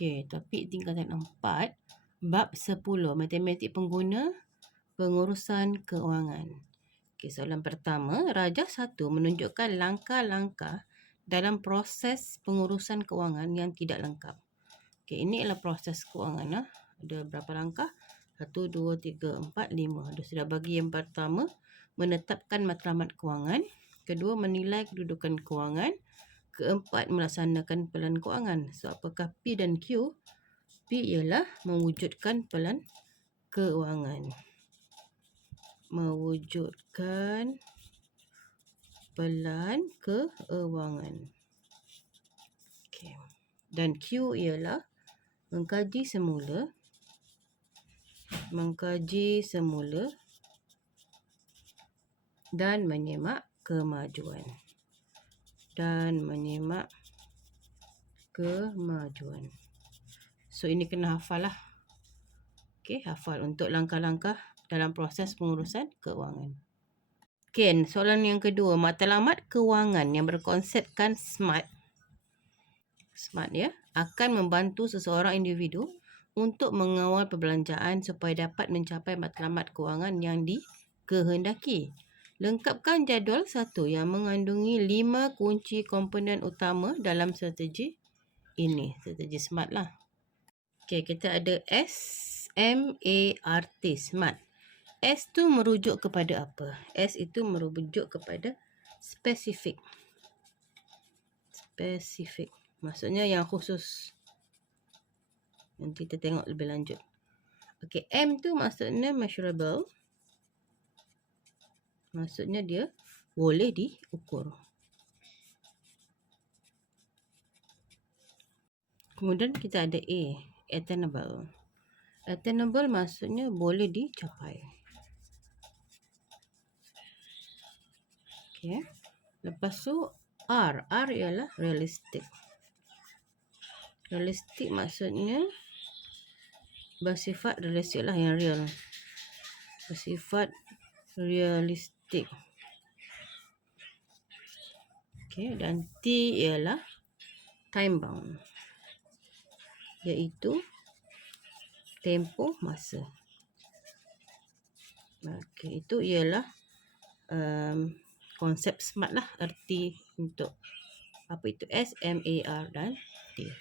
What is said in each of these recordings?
Okey, topik tingkatan 4, bab 10, matematik pengguna pengurusan keuangan. Okey, soalan pertama, Rajah 1 menunjukkan langkah-langkah dalam proses pengurusan keuangan yang tidak lengkap. Okey, ini adalah proses keuangan. Ada berapa langkah? 1, 2, 3, 4, 5. Dia sudah bagi yang pertama, menetapkan matlamat keuangan. Kedua, menilai kedudukan keuangan. Keempat, melaksanakan pelan keuangan. So, apakah P dan Q? P ialah mewujudkan pelan keuangan. Mewujudkan pelan keuangan. Okay. Dan Q ialah mengkaji semula dan menyemak kemajuan. So, ini kena hafal lah. Okey, hafal untuk langkah-langkah dalam proses pengurusan keuangan. Okey, soalan yang kedua, matlamat keuangan yang berkonsepkan SMART ya, akan membantu seseorang individu untuk mengawal perbelanjaan supaya dapat mencapai matlamat keuangan yang dikehendaki. Lengkapkan jadual 1 yang mengandungi 5 kunci komponen utama dalam strategi ini. Strategi SMART lah. Okey, kita ada SMART, SMART. S tu merujuk kepada apa? S itu merujuk kepada spesifik. Spesifik. Maksudnya yang khusus. Nanti kita tengok lebih lanjut. Okey, M tu maksudnya measurable. Maksudnya dia boleh diukur. Kemudian kita ada A, attainable. Attainable maksudnya boleh dicapai. Okey. Lepas tu R ialah realistic. Realistic maksudnya bersifat realistik lah, yang real. Bersifat realistik. Okey, dan T ialah time bound, iaitu tempoh masa. Okey, itu ialah konsep SMART lah, erti untuk apa itu S, M, A, R dan T.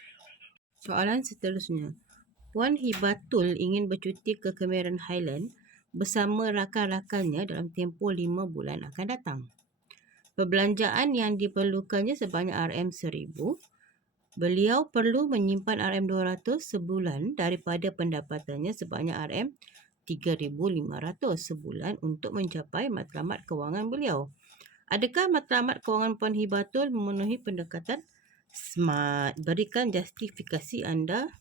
Soalan seterusnya. Puan Hibatul ingin bercuti ke Cameron Highland bersama rakan-rakannya dalam tempoh 5 bulan akan datang. Perbelanjaan yang diperlukannya sebanyak RM1,000. Beliau perlu menyimpan RM200 sebulan daripada pendapatannya sebanyak RM3,500 sebulan untuk mencapai matlamat kewangan beliau. Adakah matlamat kewangan Puan Hibatul memenuhi pendekatan SMART? Berikan justifikasi anda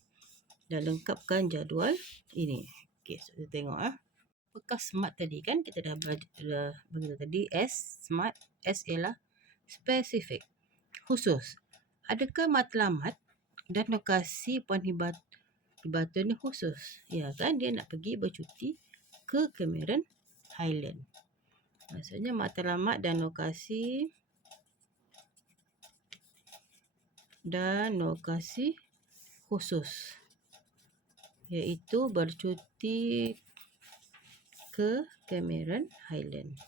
dan lengkapkan jadual ini. Okey, so kita tengok apakah SMART tadi kan? Kita dah beritahu tadi S, SMART. S ialah spesifik, khusus. Adakah matlamat dan lokasi Puan Hibatul ni khusus? Ya kan, dia nak pergi bercuti ke Cameron Highland. Maksudnya matlamat dan lokasi khusus, iaitu bercuti ke Cameron Highland.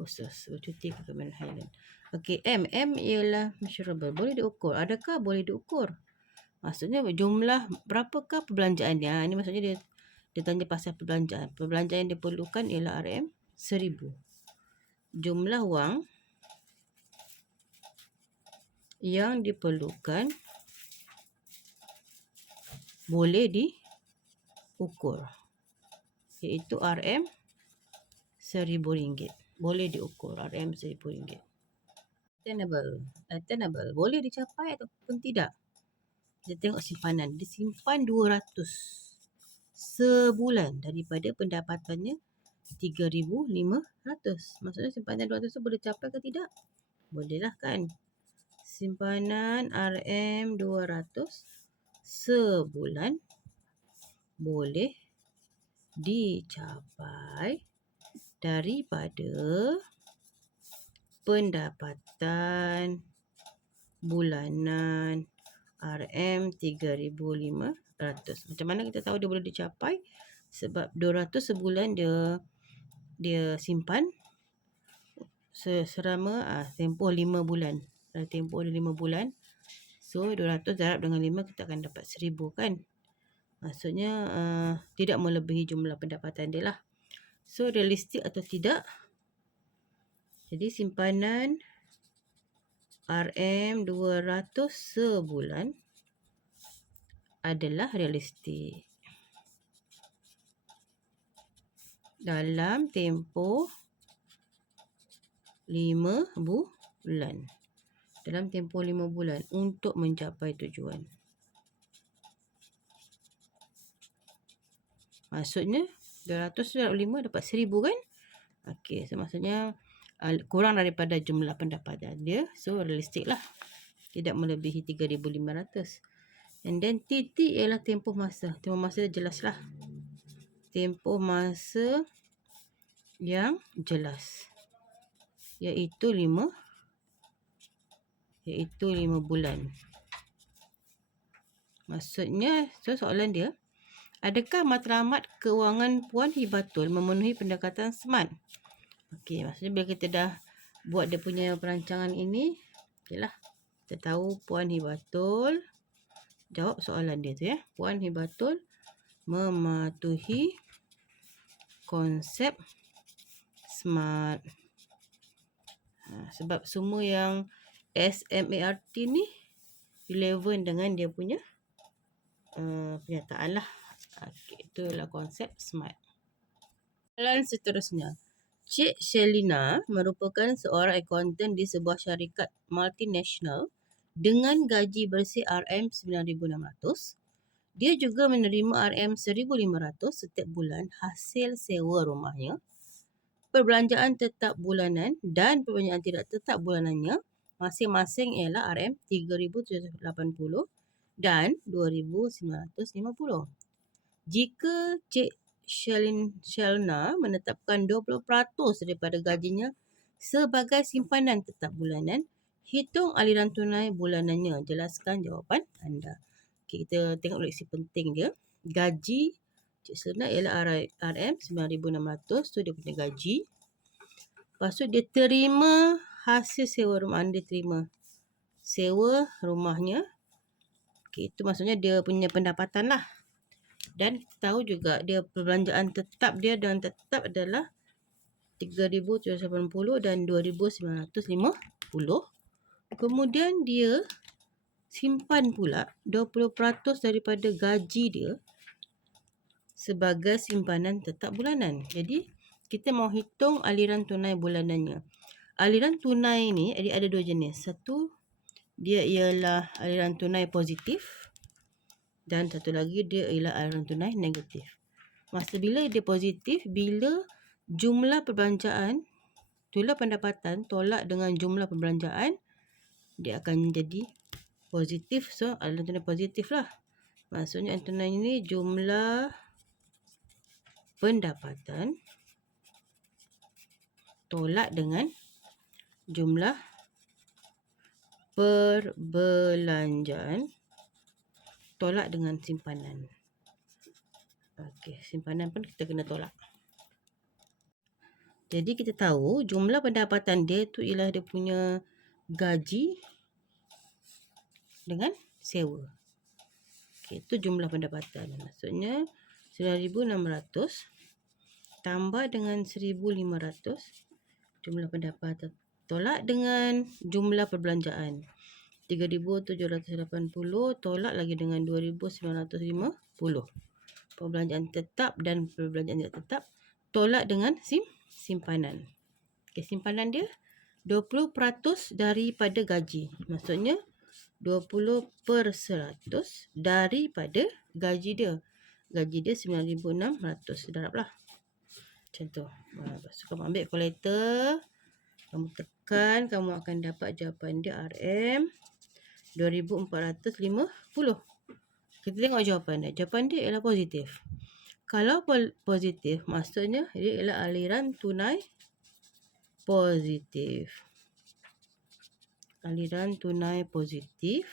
Khusus bercuti ke Cameron Highland. Okey, M ialah measurable, boleh diukur. Adakah boleh diukur? Maksudnya jumlah berapakah perbelanjaan dia? Ini maksudnya dia tanya pasal perbelanjaan. Perbelanjaan yang diperlukan ialah RM1,000. Jumlah wang yang diperlukan boleh diukur, iaitu RM1,000. Boleh diukur RM1,000. Attainable, boleh dicapai ataupun tidak. Kita tengok simpanan. Dia simpan 200 sebulan daripada pendapatannya 3,500. Maksudnya simpanan 200 tu boleh capai ke tidak? Boleh lah kan. Simpanan RM200 sebulan boleh dicapai daripada pendapatan bulanan RM3,500. Macam mana kita tahu dia boleh dicapai? Sebab 200 sebulan dia simpan selama tempoh 5 bulan. Tempoh 5 bulan. So 200 darab dengan 5 kita akan dapat 1000 kan. Maksudnya tidak melebihi jumlah pendapatan dia lah. So realistik atau tidak? Jadi simpanan RM200 sebulan adalah realistik dalam tempoh 5 bulan. Dalam tempoh 5 bulan untuk mencapai tujuan. Maksudnya 200 darab 5 dapat 1000 kan? Okey, so maksudnya kurang daripada jumlah pendapatan dia. So realistik lah. Tidak melebihi 3,500. And then T ialah tempoh masa. Tempoh masa jelas lah. Tempoh masa yang jelas. Iaitu 5 bulan. Maksudnya, so soalan dia, adakah matlamat keuangan Puan Hibatul memenuhi pendekatan SMART? Okey, maksudnya bila kita dah buat dia punya perancangan ini, okeylah. Kita tahu Puan Hibatul jawab soalan dia tu ya. Puan Hibatul mematuhi konsep SMART. Sebab semua yang SMART ni relevan dengan dia punya pernyataan lah. Okay, itulah konsep SMART. Soalan seterusnya. Cik Shelina merupakan seorang akaunten di sebuah syarikat multinasional dengan gaji bersih RM9,600. Dia juga menerima RM1,500 setiap bulan hasil sewa rumahnya. Perbelanjaan tetap bulanan dan perbelanjaan tidak tetap bulanannya masing-masing ialah RM3,780 dan RM2,950. Jika Cik Shelna menetapkan 20% daripada gajinya sebagai simpanan tetap bulanan, hitung aliran tunai bulanannya. Jelaskan jawapan anda. Okay, kita tengok leksi penting dia. Gaji Cik Shelna ialah RM9,600. Tu dia punya gaji. Lepas tu dia terima hasil sewa rumah. Dia terima sewa rumahnya. Okay, itu maksudnya dia punya pendapatan lah. Dan kita tahu juga dia perbelanjaan tetap dia dan tetap adalah 3,780 dan 2,950. Kemudian dia simpan pula 20% daripada gaji dia sebagai simpanan tetap bulanan. Jadi kita mau hitung aliran tunai bulanannya. Aliran tunai ni ada dua jenis. Satu, dia ialah aliran tunai positif. Dan satu lagi dia ialah aliran tunai negatif. Masa bila dia positif, bila jumlah perbelanjaan, jumlah pendapatan tolak dengan jumlah perbelanjaan, dia akan jadi positif. So, aliran tunai positif lah. Maksudnya aliran tunai ini jumlah pendapatan tolak dengan jumlah perbelanjaan tolak dengan simpanan. Okey, simpanan pun kita kena tolak. Jadi kita tahu jumlah pendapatan dia tu ialah dia punya gaji dengan sewa. Okey, itu jumlah pendapatan. Maksudnya 9,600 tambah dengan 1,500 jumlah pendapatan tolak dengan jumlah perbelanjaan. 3,780 tolak lagi dengan 2,950. Perbelanjaan tetap dan perbelanjaan tidak tetap tolak dengan simpanan. Okay, simpanan dia 20% daripada gaji. Maksudnya 20% daripada gaji dia. Gaji dia 9,600. Darablah. Macam tu. Lepas tu kamu ambil kalkulator. Kamu tekan. Kamu akan dapat jawapan dia RM2,450. Kita tengok jawapan dia. Jawapan dia ialah positif. Kalau positif, maksudnya dia ialah aliran tunai positif. Aliran tunai positif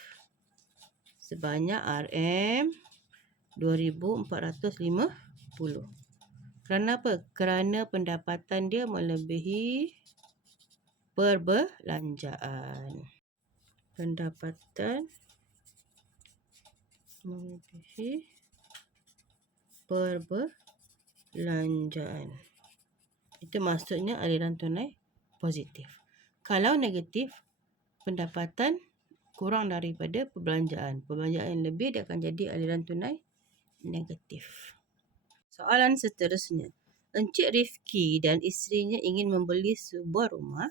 sebanyak RM2,450. Kerana apa? Kerana pendapatan dia melebihi perbelanjaan. Pendapatan melebihi perbelanjaan. Itu maksudnya aliran tunai positif. Kalau negatif, pendapatan kurang daripada perbelanjaan. Perbelanjaan yang lebih dia akan jadi aliran tunai negatif. Soalan seterusnya. Encik Rifki dan isterinya ingin membeli sebuah rumah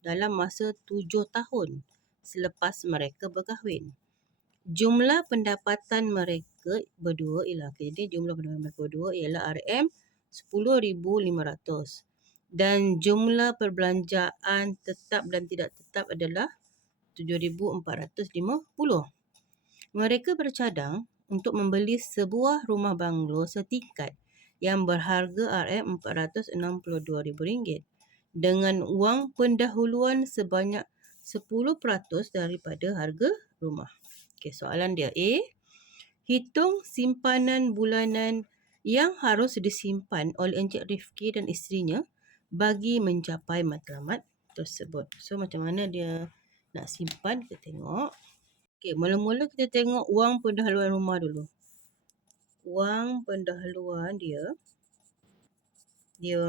dalam masa 7 tahun selepas mereka berkahwin. Jumlah pendapatan mereka berdua ialah, jadi jumlah pendapatan mereka berdua ialah RM10,500 dan jumlah perbelanjaan tetap dan tidak tetap adalah RM7,450. Mereka bercadang untuk membeli sebuah rumah banglo setingkat yang berharga RM462,000 dengan wang pendahuluan sebanyak 10% daripada harga rumah. Okey, soalan dia A. Hitung simpanan bulanan yang harus disimpan oleh Encik Rifki dan isterinya bagi mencapai matlamat tersebut. So, macam mana dia nak simpan, kita tengok. Okey, mula-mula kita tengok wang pendahuluan rumah dulu. Wang pendahuluan dia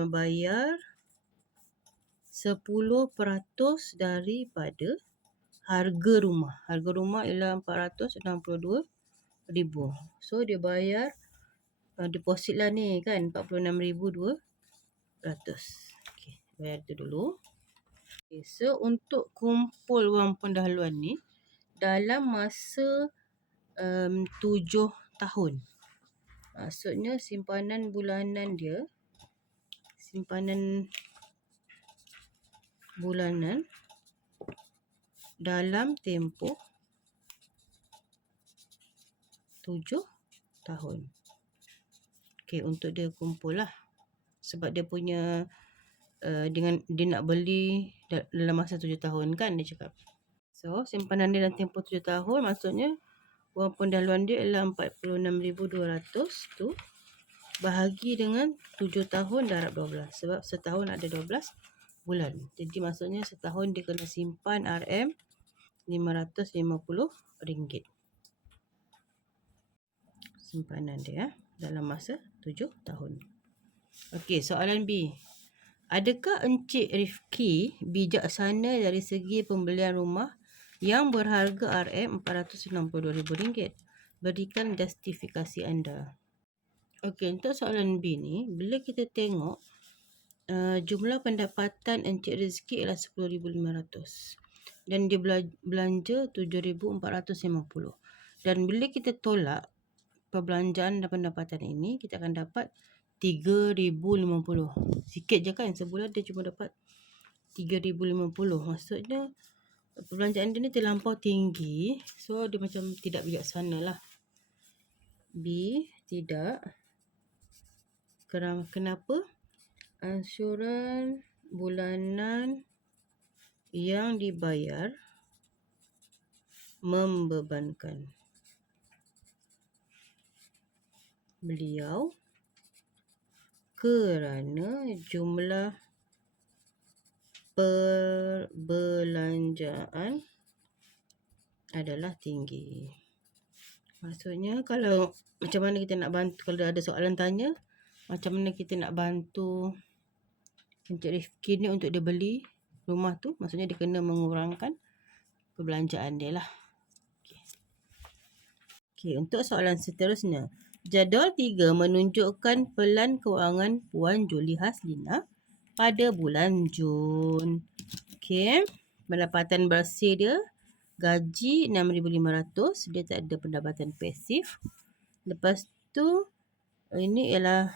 bayar 10% daripada harga rumah. Harga rumah ialah RM462,000. So, dia bayar deposit lah ni kan, RM46,200. Okey, bayar tu dulu. Okay, so, untuk kumpul wang pendahuluan ni dalam masa 7 tahun. Maksudnya simpanan bulanan dia, dalam tempoh 7 tahun. Okey, untuk dia kumpul lah. Sebab dia punya dengan dia nak beli dalam masa 7 tahun kan dia cakap. So, simpanan dia dalam tempoh 7 tahun maksudnya wang pendahuluan dia ialah RM46,200 tu bahagi dengan 7 tahun darab 12. Sebab setahun ada 12 bulan. Jadi maksudnya setahun dia kena simpan RM550. Simpanan dia dalam masa 7 tahun. Okey, soalan B. Adakah Encik Rifki bijaksana dari segi pembelian rumah yang berharga RM462,000? Berikan justifikasi anda. Okey, untuk soalan B ni, bila kita tengok jumlah pendapatan Encik Rizki ialah RM10,500 dan dia belanja RM7,450. Dan bila kita tolak perbelanjaan dan pendapatan ini, kita akan dapat RM3,050. Sikit je kan, sebulan dia cuma dapat RM3,050. Maksudnya perbelanjaan dia ni terlampau tinggi. So, dia macam tidak bijaksana lah. B, tidak. Kenapa? Ansuran bulanan yang dibayar membebankan beliau kerana jumlah perbelanjaan adalah tinggi. Maksudnya kalau macam mana kita nak bantu, kalau ada soalan tanya macam mana kita nak bantu Encik Rifki ni untuk dia beli rumah tu, maksudnya dia kena mengurangkan perbelanjaan dia lah. Okey, untuk soalan seterusnya. Jadual 3 menunjukkan pelan kewangan Puan Julie Haslina pada bulan Jun. Okey, pendapatan bersih dia gaji RM6,500, dia tak ada pendapatan pasif. Lepas tu ini ialah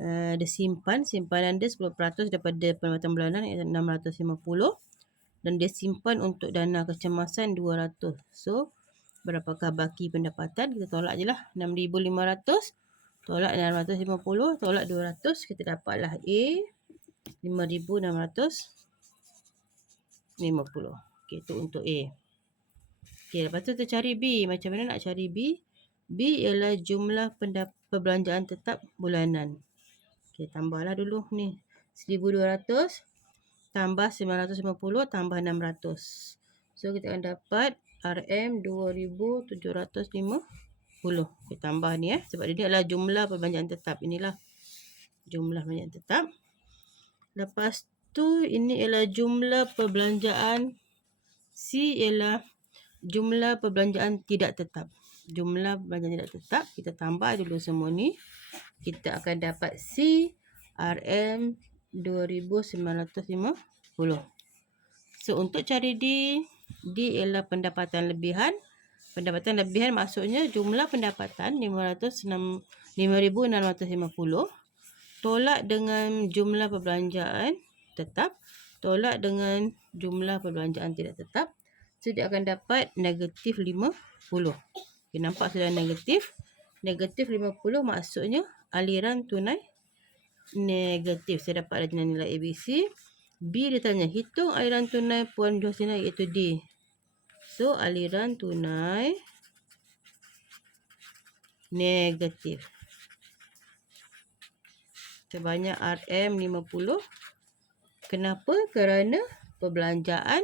dia simpanan dia 10% daripada pendapatan bulanan iaitu RM650 dan dia simpan untuk dana kecemasan RM200. So, berapakah baki pendapatan? Kita tolak je lah. RM6,500 tolak RM650 tolak RM200, kita dapatlah A RM5,650. Okey, itu untuk A. Okey, lepas tu kita cari B. Macam mana nak cari B? B ialah jumlah perbelanjaan tetap bulanan. Okey, tambahlah dulu ni. 1,200 tambah 950 tambah 600. So, kita akan dapat RM 2,750. Okey, tambah ni sebab dia adalah jumlah perbelanjaan tetap. Inilah jumlah perbelanjaan tetap. Lepas tu, ini ialah jumlah perbelanjaan. C ialah jumlah perbelanjaan tidak tetap. Jumlah perbelanjaan tidak tetap, kita tambah dulu semua ni. Kita akan dapat C RM 2,950. So, untuk cari D ialah pendapatan lebihan. Pendapatan lebihan maksudnya jumlah pendapatan 5,650 tolak dengan jumlah perbelanjaan tetap, tolak dengan jumlah perbelanjaan tidak tetap. So, dia akan dapat negatif 50. Okay, nampak sudah negatif. Negatif 50 maksudnya aliran tunai negatif. Saya dapat ada nilai ABC. B dia tanya, hitung aliran tunai Puan Josina iaitu D. So, aliran tunai negatif. Sebanyak RM 50. Kenapa? Kerana perbelanjaan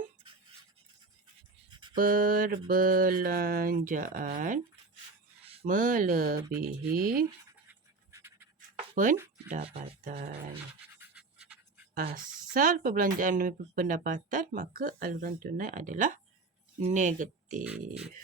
melebihi pendapatan. Asal perbelanjaan melebihi pendapatan, maka aliran tunai adalah negatif.